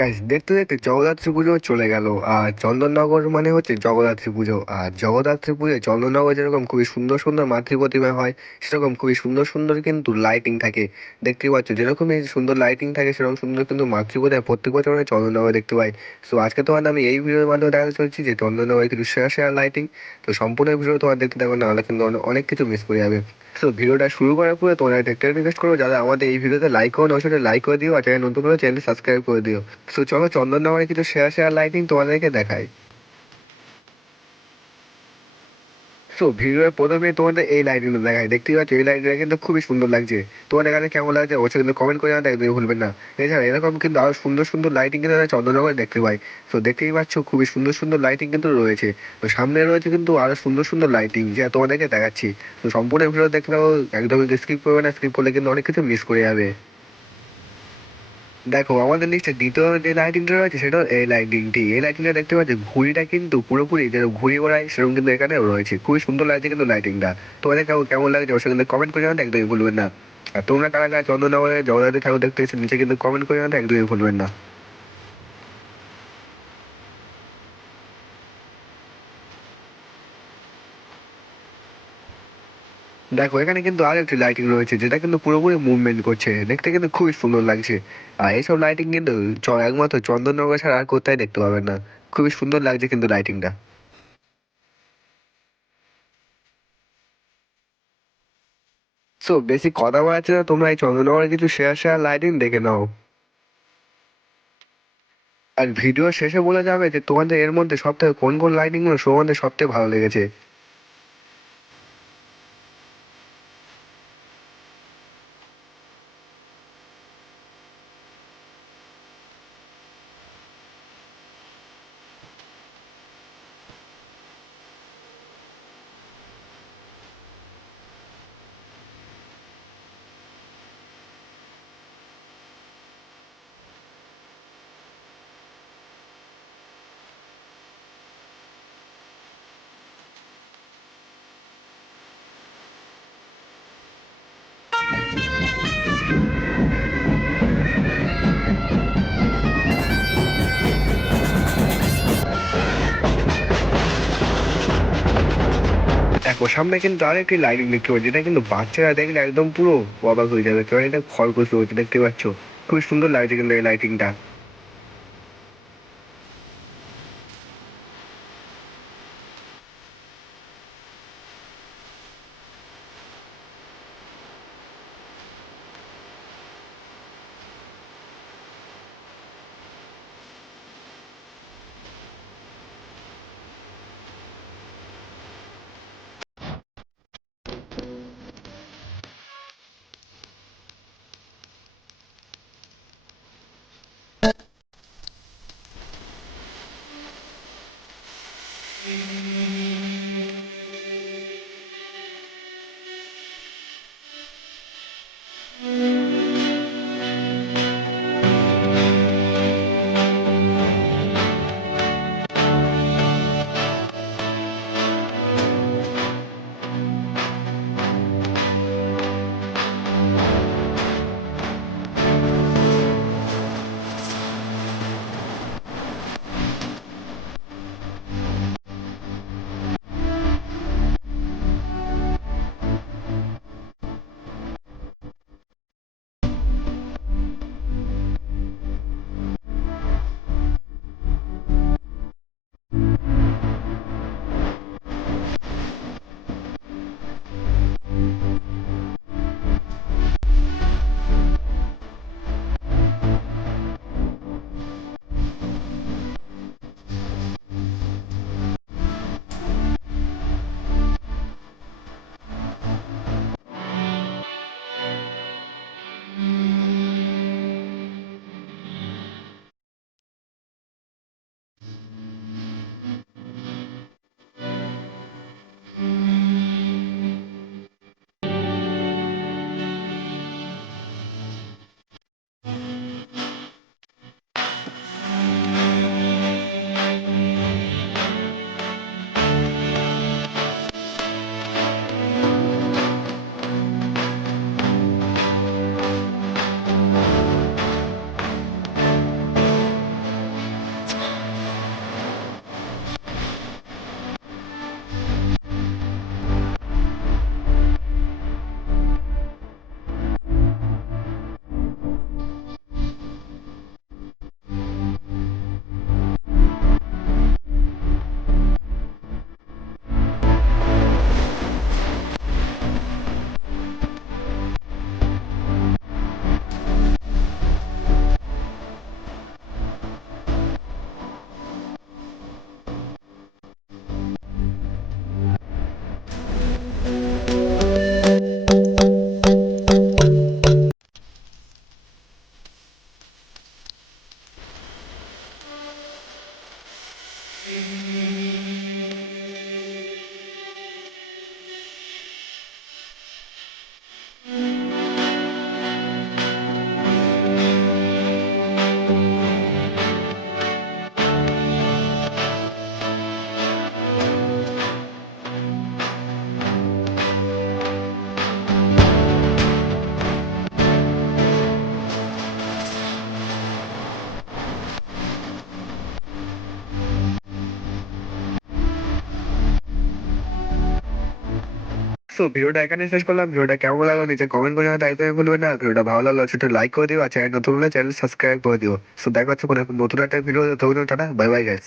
Guys দেখতে দেখতে জগদ্ধাত্রী পুজো চলে গেল। আর চন্দননগর মানে হচ্ছে জগদ্ধাত্রী পুজো। আর জগদ্ধাত্রী পুজোয় চন্দননগর যেরকম খুবই সুন্দর সুন্দর মাতৃ প্রতিমা হয়, সেরকম খুবই সুন্দর সুন্দর কিন্তু লাইটিং থাকে। দেখতেই পাচ্ছ যেরকমই সুন্দর লাইটিং থাকে সেরকম সুন্দর কিন্তু মাতৃ প্রতিমা প্রত্যেক বছর আমরা চন্দননগরে দেখতে পাই। সো আজকে তোমার আমি এই ভিডিওর মাধ্যমে দেখাতে চলছি যে চন্দননগরের কিছু সেরা সেরা লাইটিং। তো সম্পূর্ণ ভিডিও তোমার দেখতে থাকবে, নাহলে কিন্তু অনেক কিছু মিস করে যাবে। তো ভিডিওটা শুরু করার পরে তোমার একটা রিকোয়েস্ট করবো, যারা আমাদের এই ভিডিওতে লাইক করো না সেটা লাইক করে দিও, আর চ্যানেল নতুন হলে চ্যানেল সাবস্ক্রাইব করে দিও। তো চলো চন্দননগরে কিছু সেরা সেরা লাইটিং তোমাদেরকে দেখাই। সো ভিডিওর প্রথমে তোমাদের এই লাইটিংটা দেখাই, দেখতেই পাচ্ছ এই লাইটিংটা কিন্তু খুবই সুন্দর লাগছে। তোমাদের কাছে কেমন লাগছে অবশ্যই কিন্তু কমেন্ট করে জানাতে একদমই ভুলবেন না। এছাড়া এরকম কিন্তু আরো সুন্দর সুন্দর লাইটিং কিন্তু আমরা চন্দননগরে দেখতে পাই। তো দেখতেই পাচ্ছ খুবই সুন্দর সুন্দর লাইটিং কিন্তু রয়েছে। তো সামনে রয়েছে কিন্তু আরো সুন্দর সুন্দর লাইটিং, যা তোমাদেরকে দেখাচ্ছি। তো সম্পূর্ণ ভিডিও দেখতে পাবো, একদমই স্কিপ করবে না, স্কিপ করলে কিন্তু অনেক কিছু মিস করে যাবে। দেখো আমাদের লিস্টে দ্বিতীয় যে লাইটিংটা রয়েছে সেটা হলো এই লাইটিংটি। এই লাইটিংটা দেখতে পাচ্ছি ঘুড়িটা কিন্তু পুরোপুরি যেরকম ঘুড়ি ওড়ায় সেরকম কিন্তু এখানেও রয়েছে। খুবই সুন্দর লাগছে কিন্তু লাইটিংটা। তোমাদের কেমন কেমন লাগছে অবশ্যই কিন্তু কমেন্ট করে জানাতে একদমই ভুলবেন না। আর তোমরা কারা কারা চন্দননগরে জগদ্ধাত্রী ঠাকুর দেখতে এসে নিচে কিন্তু কমেন্ট করে জানাতে একদমই ভুলবেন না। দেখো এখানে কিন্তু আরো একটি লাইটিং রয়েছে যেটা কিন্তু পুরোপুরি মুভমেন্ট করছে, দেখতে কিন্তু খুবই সুন্দর লাগছে। আর এইসব লাইটিং কিন্তু একমাত্র চন্দননগর ছাড়া আর কোথায় দেখতে পাবেন না। খুবই সুন্দর লাগছে কিন্তু লাইটিংটা। সো বেশি কথা বলাচ্ছে না, তোমরা এই চন্দ্রনগরের কিছু শেয়ার শেয়ার লাইটিং দেখে নাও। আর ভিডিও শেষে বলে যাবে যে তোমাদের এর মধ্যে সব থেকে কোন কোন লাইটিং গুলো তোমাদের সব থেকে ভালো লেগেছে। দেখো সামনে কিন্তু আরেকটি লাইটিং দেখতে পাচ্ছি, যেটা কিন্তু বাচ্চারা দেখলে একদম পুরো অবাক হয়ে যাবে, কারণ এটা খরগোশ রয়েছে, দেখতে পাচ্ছ খুবই সুন্দর লাগছে কিন্তু এই লাইটিংটা। সো ভিডিওটা এখানে শেষ করলাম। ভিডিওটা কেমন লাগলো নিচে কমেন্ট করে জানাতে একদমই ভুলবেন না। ভিডিওটা ভালো লাগলো ছোট লাইক করে দিও, আর চ্যানেল নতুন হলে চ্যানেল সাবস্ক্রাইব করে দিও। সো দেখা হচ্ছে কোনো নতুন একটা ভিডিও। ততক্ষণ টাটা, বাই বাই গাইস।